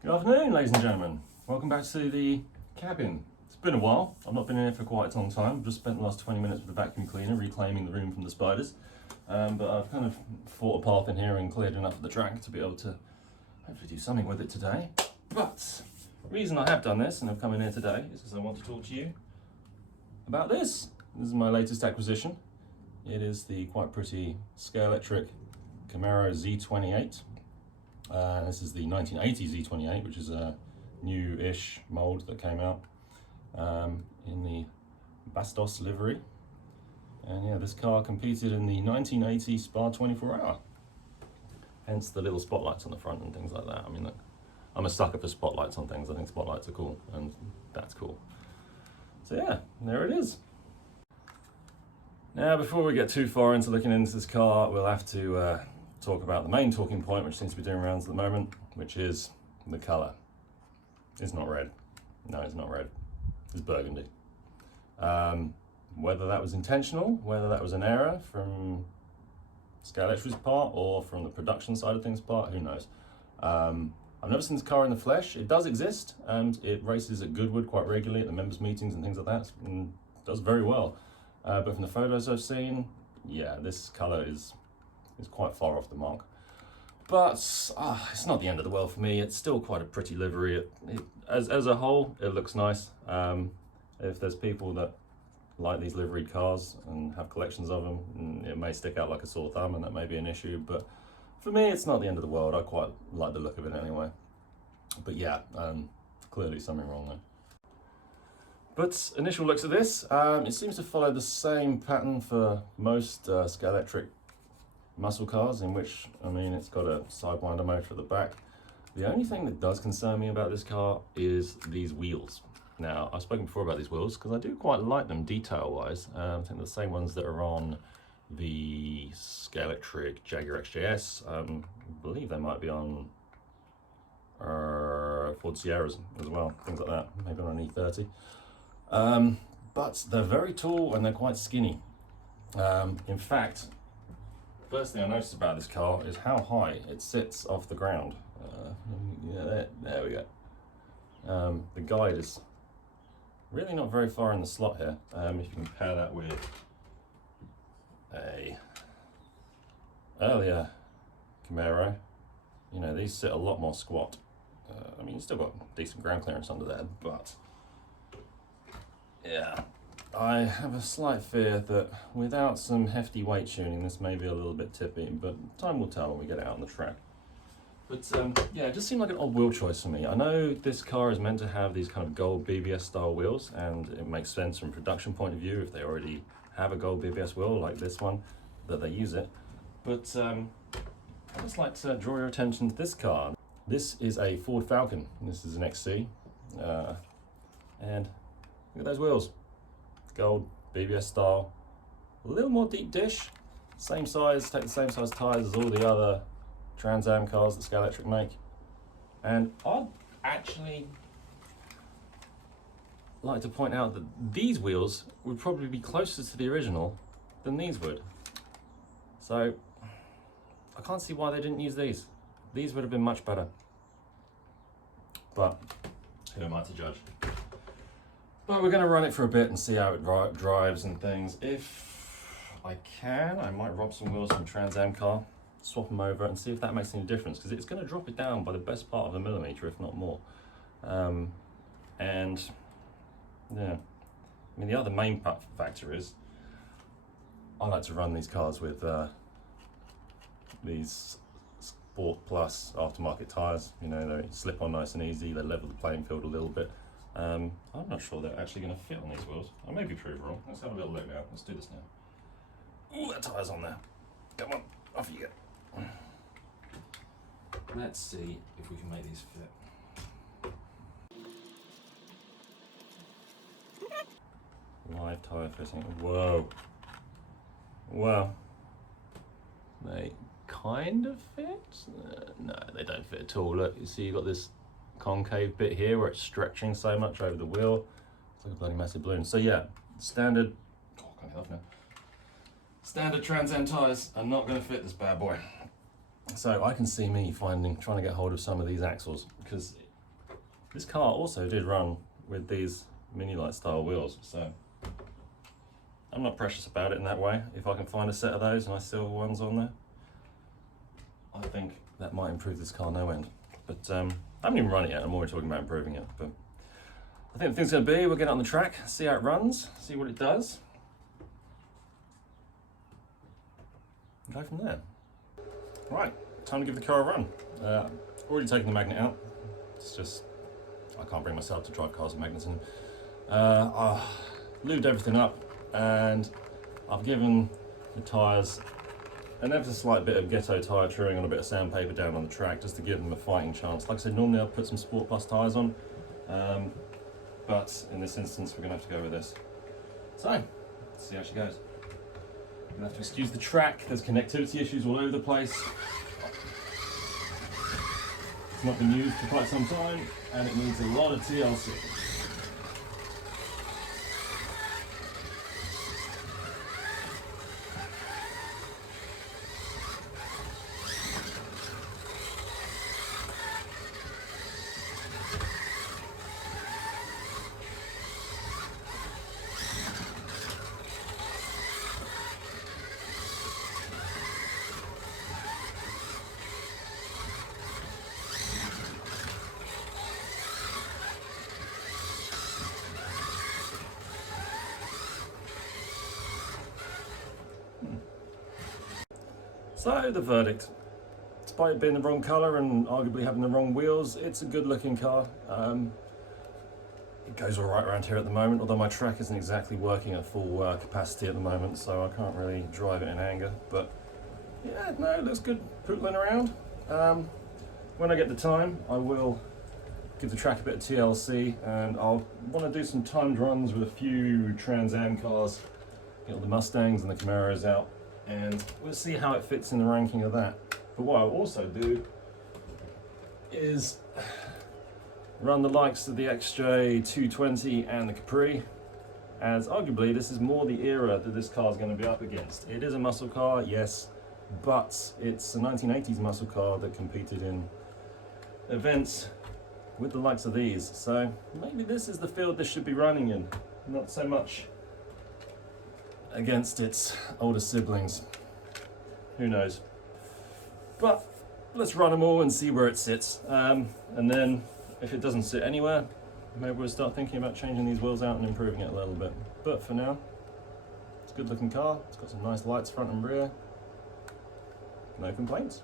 Good afternoon, ladies and gentlemen. Welcome back to the cabin. It's been a while. I've not been in here for quite a long time. I've just spent the last 20 minutes with the vacuum cleaner reclaiming the room from the spiders. But I've kind of fought a path in here and cleared enough of the track to be able to hopefully do something with it today. But the reason I have done this and I've come in here today is because I want to talk to you about this. This is my latest acquisition. It is the quite pretty Scalextric Camaro Z28. This is the 1980 Z28, which is a new-ish mold that came out in the Bastos livery. And yeah, this car competed in the 1980 Spa 24 Hour. Hence the little spotlights on the front and things like that. I mean, look, I'm a sucker for spotlights on things. I think spotlights are cool, and that's cool. So yeah, there it is. Now, before we get too far into looking into this car, we'll have to talk about the main talking point, which seems to be doing rounds at the moment, which is the colour. It's not red. No, it's not red. It's burgundy. Whether that was intentional, whether that was an error from Scalextric's part or from the production side of things part, who knows. I've never seen this car in the flesh. It does exist, and it races at Goodwood quite regularly at the members' meetings and things like that, and does very well. But from the photos I've seen, yeah, this colour is quite far off the mark. But it's not the end of the world for me. It's still quite a pretty livery. As a whole, it looks nice. If there's people that like these liveried cars and have collections of them, it may stick out like a sore thumb, and that may be an issue. But for me, it's not the end of the world. I quite like the look of it anyway. But yeah, clearly something wrong there. But initial looks at this, it seems to follow the same pattern for most Scalextric muscle cars, in which, I mean, it's got a sidewinder motor at the back. The only thing that does concern me about this car is these wheels. Now, I've spoken before about these wheels because I do quite like them detail-wise. I think the same ones that are on the Scalextric Jaguar XJS. I believe they might be on Ford Sierras as well, things like that, maybe on an E30. But they're very tall and they're quite skinny. In fact, first thing I noticed about this car is how high it sits off the ground. Yeah, there we go. The guide is really not very far in the slot here. If you compare that with a earlier Camaro, you know, these sit a lot more squat. I mean, you've still got decent ground clearance under there, but yeah, I have a slight fear that without some hefty weight tuning, this may be a little bit tippy, but time will tell when we get it out on the track. But yeah, it just seemed like an odd wheel choice for me. I know this car is meant to have these kind of gold BBS style wheels, and it makes sense from a production point of view if they already have a gold BBS wheel like this one, that they use it. But I'd just like to draw your attention to this car. This is a Ford Falcon. This is an XC. And look at those wheels. Gold, BBS style, a little more deep dish, same size, take the same size tyres as all the other Trans Am cars that Scalextric make. And I'd actually like to point out that these wheels would probably be closer to the original than these would. So I can't see why they didn't use these. These would have been much better. But who am I to judge? But we're going to run it for a bit and see how it drives and things. If I can, I might rob some wheels from Trans Am car, swap them over and see if that makes any difference, because it's going to drop it down by the best part of a millimetre, if not more. And yeah, I mean, the other main factor is I like to run these cars with these Sport Plus aftermarket tyres. You know, they slip on nice and easy, they level the playing field a little bit. I'm not sure they're actually going to fit on these wheels. I may be proved wrong. Let's have a little look now. Let's do this now. Ooh, that tyre's on there. Come on, off you go. Let's see if we can make these fit. Live tyre fitting. Whoa. Well, they kind of fit. No, they don't fit at all. Look, you see you've got this concave bit here where it's stretching so much over the wheel. It's like a bloody massive balloon. So yeah, standard, can't get off now. Standard Trans Am tyres are not going to fit this bad boy. So I can see me trying to get hold of some of these axles, because This car also did run with these mini light style wheels, so I'm not precious about it in that way. If I can find a set of those nice silver ones on there, I think that might improve this car no end. But I haven't even run it yet, I'm already talking about improving it. But I think the thing's going to be, we'll get it on the track, see how it runs, see what it does, and go from there. Right, time to give the car a run. Already taken the magnet out. It's just, I can't bring myself to drive cars with magnets in them. I've lubed everything up, and I've given the tyres an ever so slight bit of ghetto tyre truing on a bit of sandpaper down on the track, just to give them a fighting chance. Like I said, normally I'll put some Sport Plus tyres on, but in this instance we're going to have to go with this. So, let's see how she goes. I'm going to have to excuse the track, there's connectivity issues all over the place. It's not been used for quite some time, and it needs a lot of TLC. So the verdict, despite it being the wrong colour and arguably having the wrong wheels, it's a good looking car. It goes alright around here at the moment, although my track isn't exactly working at full capacity at the moment, so I can't really drive it in anger. But yeah, no, it looks good pootling around. When I get the time, I will give the track a bit of TLC, and I'll want to do some timed runs with a few Trans Am cars, get all the Mustangs and the Camaros out, and we'll see how it fits in the ranking of that. But what I'll also do is run the likes of the XJ220 and the Capri, as arguably this is more the era that this car is going to be up against. It is a muscle car, yes, but it's a 1980s muscle car that competed in events with the likes of these. So maybe this is the field this should be running in, not so much against its older siblings. Who knows? But let's run them all and see where it sits. And then if it doesn't sit anywhere, maybe we'll start thinking about changing these wheels out and improving it a little bit. But for now, it's a good looking car. It's got some nice lights front and rear. No complaints.